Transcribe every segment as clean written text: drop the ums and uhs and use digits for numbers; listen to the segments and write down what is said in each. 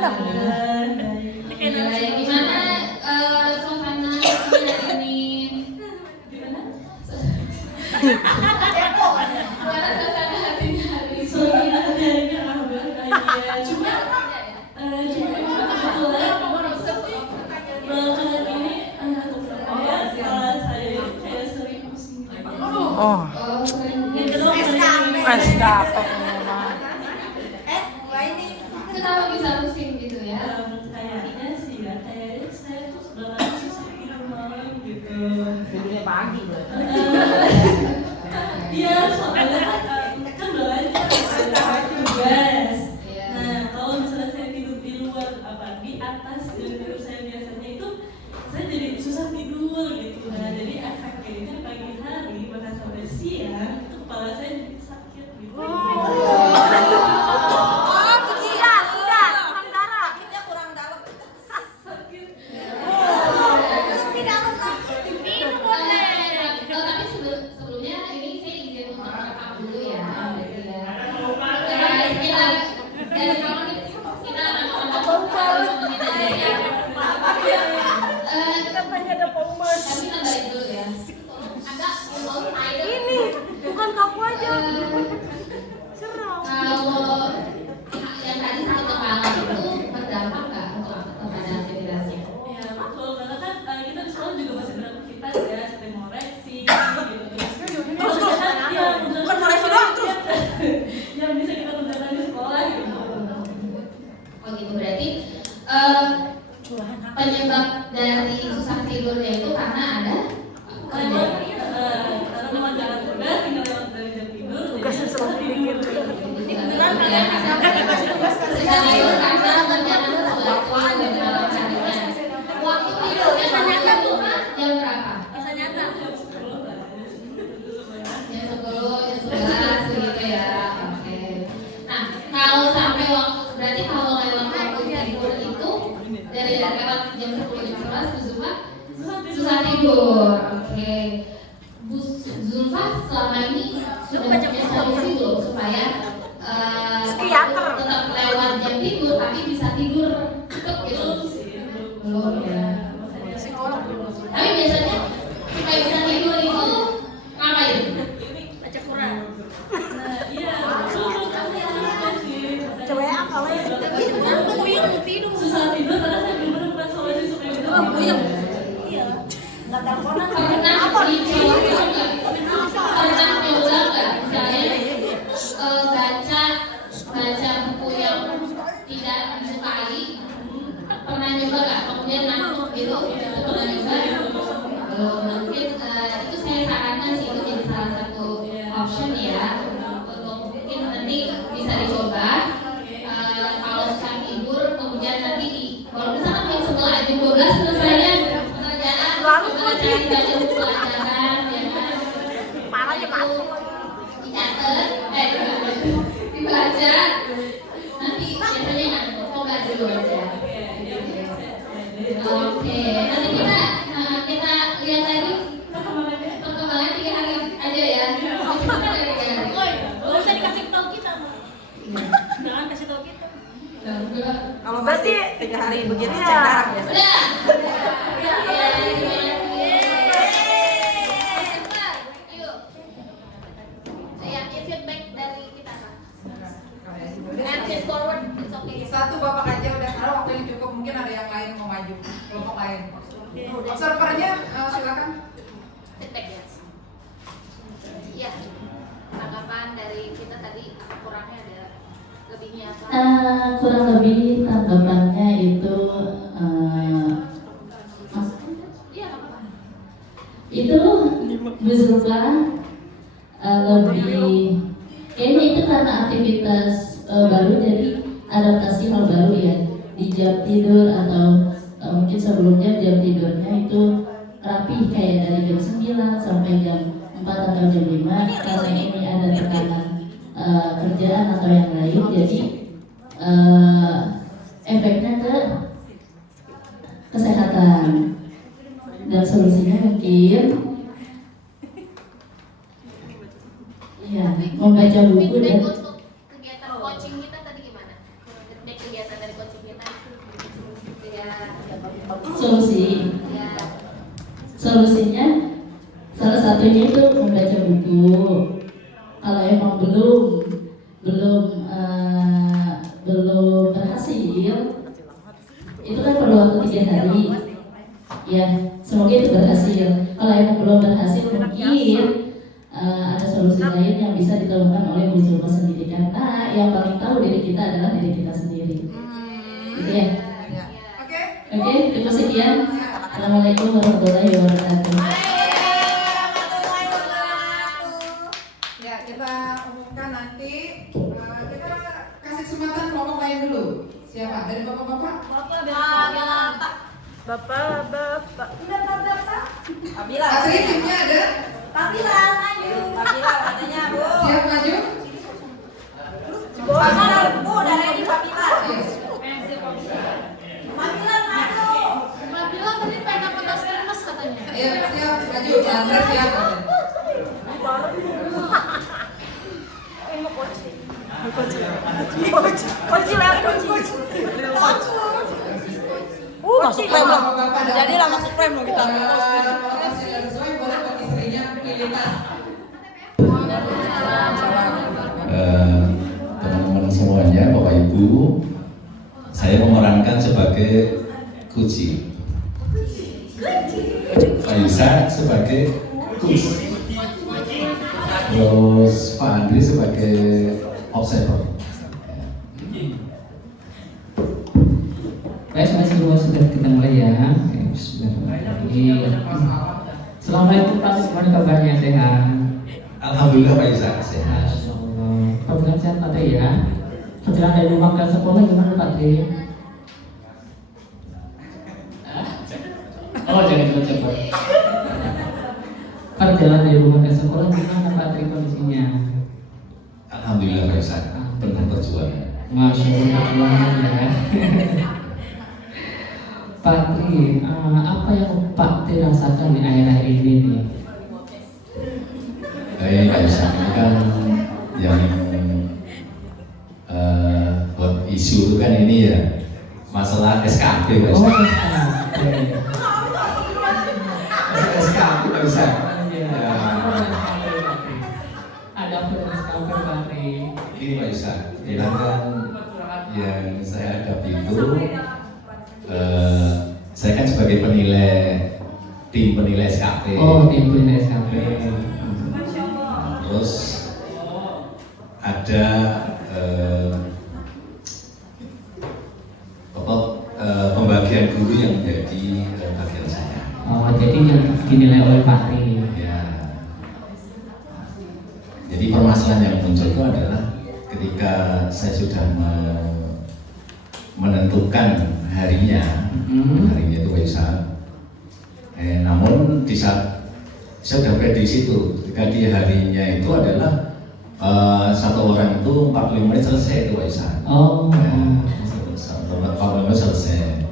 Gimana suasana hari ini? Gimana suasana hatinya hari ini? Cuma Oh, Kenapa bisa pusing gitu ya? kayaknya sih ya, kayaknya saya tuh sebenarnya susah tidur malam gitu. Tidurnya pagi berarti. Iya, soalnya kan doanya ada tugas. Nah, kalau misalnya saya tidur di luar apa di atas tidur saya biasanya itu saya jadi susah tidur gitu. Nah, jadi efeknya itu di pagi hari bahkan sampai siang itu kepala saya jadi sakit gitu. Tapi sebelumnya ini saya izin untuk rekam dulu ya. Kita dari kawan kita akan menit aja ya. Tapi kita balik dulu ya. Agak outsider. Ini bukan kamu aja. Kalau yang tadi satu kepala itu berdampak nggak untuk kepada aktivitasnya? Ya betul, karena kan kita di sekolah juga masih beraktivitas ya, seperti ngoreksi gitu. Terus ya, bukan ngoreksi doang terus. Yang bisa kita kerjakan di sekolah gitu. Oh gitu, berarti penyebab dari susah tidurnya itu karena ada Karena memang jalan tugas, tinggal lewat dari jam tidur. Tugas yang selalu dipikir. ini beneran kalian bisa tidur karena berjalan sesuatu dan malam harinya. Waktu tidurnya jam berapa? Jam 10, jam 11 gitu ya. Oke. Nah, kalau sampai waktu berarti kalau lewat waktu tidur itu dari lewat jam 10 jam 11 Bu Zulfa susah tidur. Oke. Bu Zulfa selama ini sudah punya solusi belum supaya tetap lewat jam tidur tapi bisa tidur cepet gitu? Belum ya. Tapi biasanya supaya bisa tidur itu ngapain? Baca Quran. Nah, iya, betul kami juga sih. Coba ya kalau kenapa puyeng tidur? Susah tidur karena saya belum menemukan solusi supaya bisa Puyeng. Iya. Enggak teleponan. Pernah dicoba nggak? Pernah nyoba nggak? Misalnya baca buku yang tidak disukai, pernah nyoba nggak? Kemudian ngantuk gitu, itu pernah nyoba? Mungkin itu saya sarankan sih itu jadi salah satu option ya untuk mungkin nanti bisa dicoba. Kalau susah tidur, kemudian nanti kalau misalkan jam 11 jam 12 selesainya pekerjaan, coba cari baca buku pelajaran ya kan? Dicatat, dibaca, nanti biasanya ngantuk, coba dulu aja. Oke, nanti kita lihat lagi perkembangan 3 hari aja ya. Kita dari 3 hari. Enggak usah dikasih tahu kita. Jangan kasih tahu kita. Kalau berarti 3 hari begitu cek darah biasa. Udah. Feedback dari kita. And feed forward, it's okay. Satu Bapak aja udah, karena waktunya cukup, mungkin ada yang lain mau maju, kelompok lain. Observernya silakan. Feedback ya. Iya. Tanggapan dari kita tadi kurangnya ada, lebihnya apa? Kurang lebih tanggapannya itu Iya, apa? itu berupa lebih kayaknya itu karena aktivitas baru, jadi adaptasi hal baru ya di jam tidur atau mungkin sebelumnya jam tidurnya itu rapi kayak dari jam 9 sampai jam 4 atau jam 5 karena ini ada tekanan kerjaan atau yang lain, jadi efeknya ke kesehatan. Dan solusinya mungkin ya membaca buku Feedback dan untuk kegiatan coaching kita tadi gimana? Feedback kegiatan dari coaching kita. solusinya salah satunya itu membaca buku. Kalau emang belum berhasil, itu kan perlu waktu 3 hari. Ya, semoga itu berhasil. Kalau emang belum berhasil, mungkin ada solusi lain yang bisa ditemukan oleh Bu Zulma sendiri, karena yang paling tahu diri kita adalah diri kita sendiri. Gitu ya. Oke, terima sekian. Assalamualaikum warahmatullahi wabarakatuh. Ya, kita umumkan nanti. Kita kasih kesempatan kelompok lain dulu. Siapa? Dari bapak-bapak? Bapak. Pabila. Atri, timnya ada? Pabila maju. Pabila katanya Bu. Siap maju? Bu dari di Pabila. Pabila maju. Nabila tadi pengen dapat tas termas katanya. Iya, siap maju. Chandra siap. Kunci lewat kunci. Masuk frame loh. Jadi lah masuk frame loh kita. Sesuai boleh bagi istrinya pilih tas. Teman-teman semuanya, Bapak Ibu, saya memerankan sebagai Kuci, Pak Yusa sebagai Kus, terus Pak Andri sebagai observer. Baik, semua sudah kita mulai ya. Bismillahirrahmanirrahim. Assalamualaikum Pak, gimana kabarnya, sehat? Alhamdulillah Pak Yusa sehat. Kebetulan sehat Pak Tri ya. Perjalanan dari rumah ke sekolah gimana Pak Tri? Oh jangan cepat-cepat. Perjalanan dari rumah ke sekolah gimana Pak Tri kondisinya? Alhamdulillah Pak Yusa, penuh perjuangan. Masya Allah, perjuangan ya. Pak Tri, apa yang Pak Tri rasakan di akhir-akhir ini nih? Baik Pak Yusa, ini kan yang buat isu itu kan ini ya masalah SKP Pak Yusa. Oh, SKP. SKP Pak Yusa. Ada apa dengan SKP Pak Tri? Ini Pak Yusa, bilang kan yang saya hadapi itu saya kan sebagai tim penilai SKP. Oh, tim penilai SKP. Terus ada pembagian guru yang menjadi bagian saya. Oh, jadi yang dinilai oleh Pak Tri. Ya. Jadi permasalahan yang muncul itu adalah ketika saya sudah menentukan harinya itu bisa. Namun di saat saya sudah prediksi itu, ketika di harinya itu adalah satu orang itu 45 menit selesai itu Pak Isa. Oh. 45 menit selesai.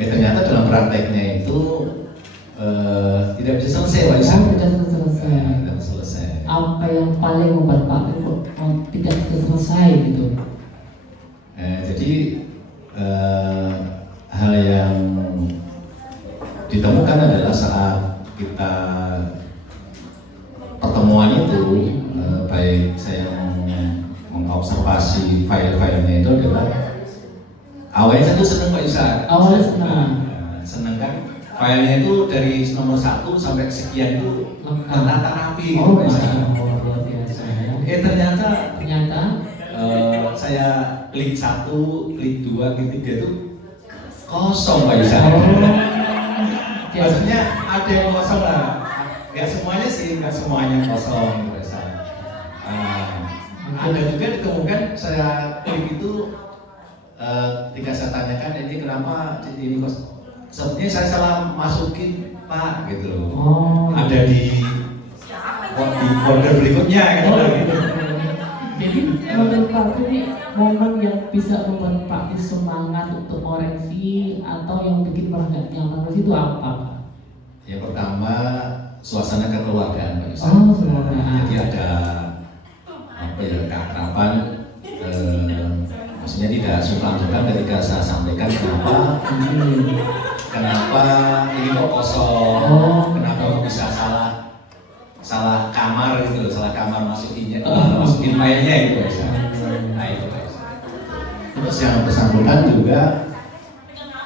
Ternyata dalam prakteknya itu tidak bisa selesai Pak Isa. Tidak selesai. Tidak selesai. Apa yang paling membuat Pak Tri kok tidak selesai gitu? Jadi hal yang ditemukan adalah saat kita pertemuan itu, baik saya mengobservasi file-filenya itu adalah awalnya saya tuh seneng Pak Isa. Awalnya senang. Seneng kan? Filenya itu dari nomor 1 sampai sekian itu tertata rapi gitu Oh, Pak Isa. luar biasa. Ternyata saya klik 1, klik 2, klik 3 itu kosong Pak Isa. Maksudnya ada yang kosong lah. Gak semuanya sih, gak semuanya kosong Pak Isa. Ada juga ditemukan saya klik itu ketika saya tanyakan ini kenapa ini kosong. Sebenarnya saya salah masukin Pak gitu loh. Oh. Ada di folder berikutnya gitu. Jadi menurut Pak Tri, momen yang bisa membuat Pak Tri semangat untuk koreksi atau yang bikin Pak nggak nyaman itu apa? Yang pertama suasana kekeluargaan Pak Yusa. Oh, kekeluargaan. Jadi ada apa ya keakraban. Maksudnya tidak sungkan-sungkan ketika saya sampaikan kenapa kenapa ini kok kosong, kenapa kok bisa salah kamar gitu loh, salah kamar masukin filenya gitu Pak Isa. Nah itu Pak Isa. Terus yang bersangkutan juga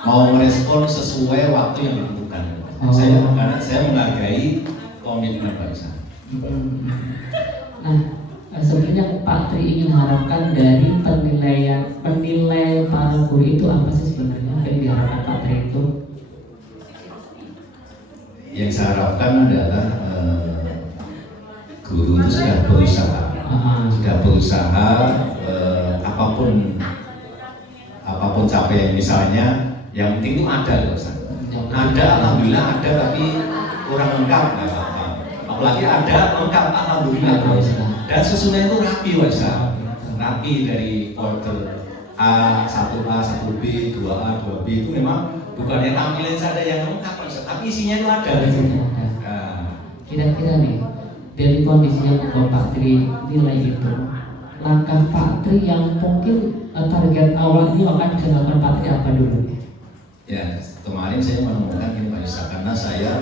mau merespon sesuai waktu yang ditentukan. Karena saya menghargai komitmen Pak Isa. Nah, sebenarnya Pak Tri ingin harapkan dari penilai para guru itu apa sih sebenarnya? Apa yang diharapkan Pak Tri itu? Yang saya harapkan adalah guru itu sudah berusaha apapun capaian misalnya, yang penting itu ada loh, ada, alhamdulillah ada, tapi kurang lengkap nggak apa-apa. Apalagi ada lengkap, alhamdulillah. Dan susunannya itu rapi Wasa, rapi dari folder A, 1A, 1B, 2A, 2B itu memang bukannya tampilan saja yang lengkap Wasa, tapi isinya itu ada. Kira-kira nih, dari kondisi yang Pak Tri nilai itu, langkah Pak Tri yang mungkin target awal ini akan bisa dilakukan Pak Tri apa dulu? Ya, kemarin saya menemukan ini Pak Isa, karena saya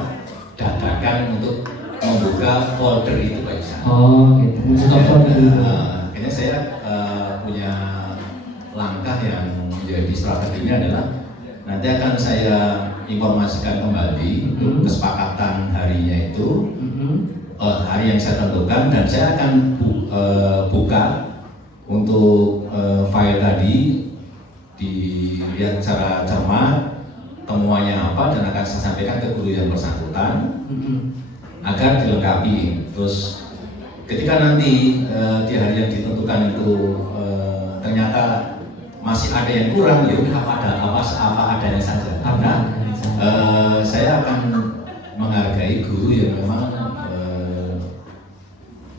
dadakan untuk membuka folder itu Pak Isa. Oh gitu, membuka folder dulu. Akhirnya saya punya langkah yang menjadi strateginya adalah nanti akan saya informasikan kembali kesepakatan harinya itu, hari yang saya tentukan, dan saya akan buka untuk file tadi, dilihat secara cermat temuannya apa, dan akan saya sampaikan ke guru yang bersangkutan agar dilengkapi. Terus ketika nanti di hari yang ditentukan itu ternyata masih ada yang kurang, ya udah apa adanya saja. Karena saya akan menghargai guru yang memang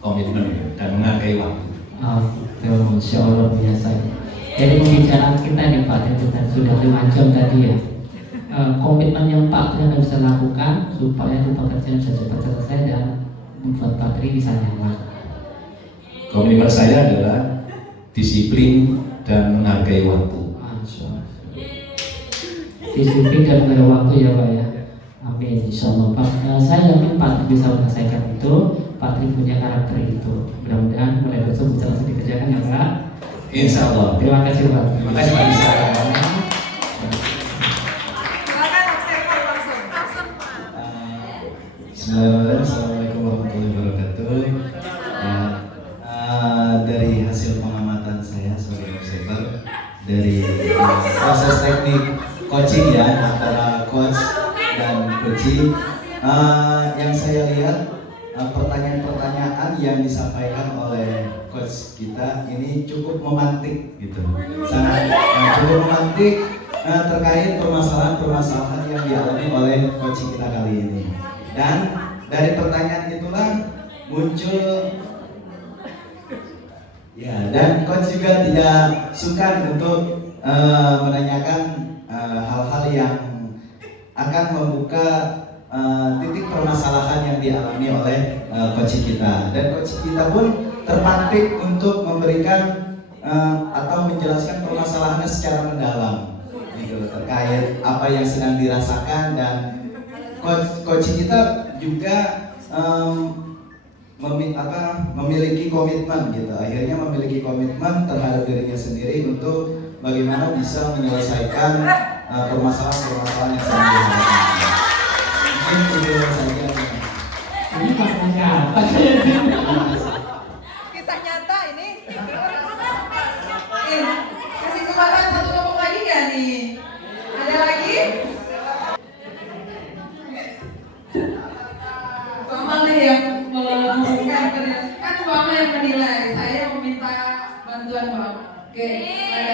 komitmen dan menghargai waktu. Insya Allah biasa. Jadi pembicaraan kita nih Pak, kita sudah 5 jam tadi ya. Komitmen yang Pak Tri bisa lakukan supaya pekerjaan bisa cepat selesai dan membuat Pak Tri bisa nyaman. Komitmen saya adalah disiplin dan menghargai waktu. Disiplin dan menghargai waktu ya Pak ya. Amin. Insya Allah Pak. Saya yakin Pak Tri bisa menyelesaikan itu. Pak Tri punya karakter itu. Mudah-mudahan mulai besok bisa langsung dikerjakan ya Pak. Insya Allah. Terima kasih Pak. Terima kasih Pak Isa. Assalamualaikum warahmatullahi wabarakatuh. Dari hasil pengamatan saya sebagai observer dari proses teknik coaching ya antara coach dan coaching, yang saya lihat pertanyaan-pertanyaan yang disampaikan oleh coach kita ini cukup memantik gitu, sangat cukup memantik terkait permasalahan-permasalahan yang dialami oleh coaching kita kali ini. Dan dari pertanyaan itulah muncul ya, dan coach juga tidak sungkan untuk menanyakan hal-hal yang akan membuka titik permasalahan yang dialami oleh coach kita, dan coach kita pun terpantik untuk memberikan atau menjelaskan permasalahannya secara mendalam gitu, terkait apa yang sedang dirasakan. Dan coach kita juga memiliki komitmen gitu, akhirnya memiliki komitmen terhadap dirinya sendiri untuk bagaimana bisa menyelesaikan permasalahan-permasalahan yang sedang dihadapi. Mungkin itu saja. Ini maknanya apa? Kisah nyata ini. Kasih kesempatan satu ngomong lagi nggak nih? Ada lagi? Bu Amal nih yang mengumumkan, kan Bu Amal yang menilai. Saya meminta bantuan Bu Amal. Oke, ada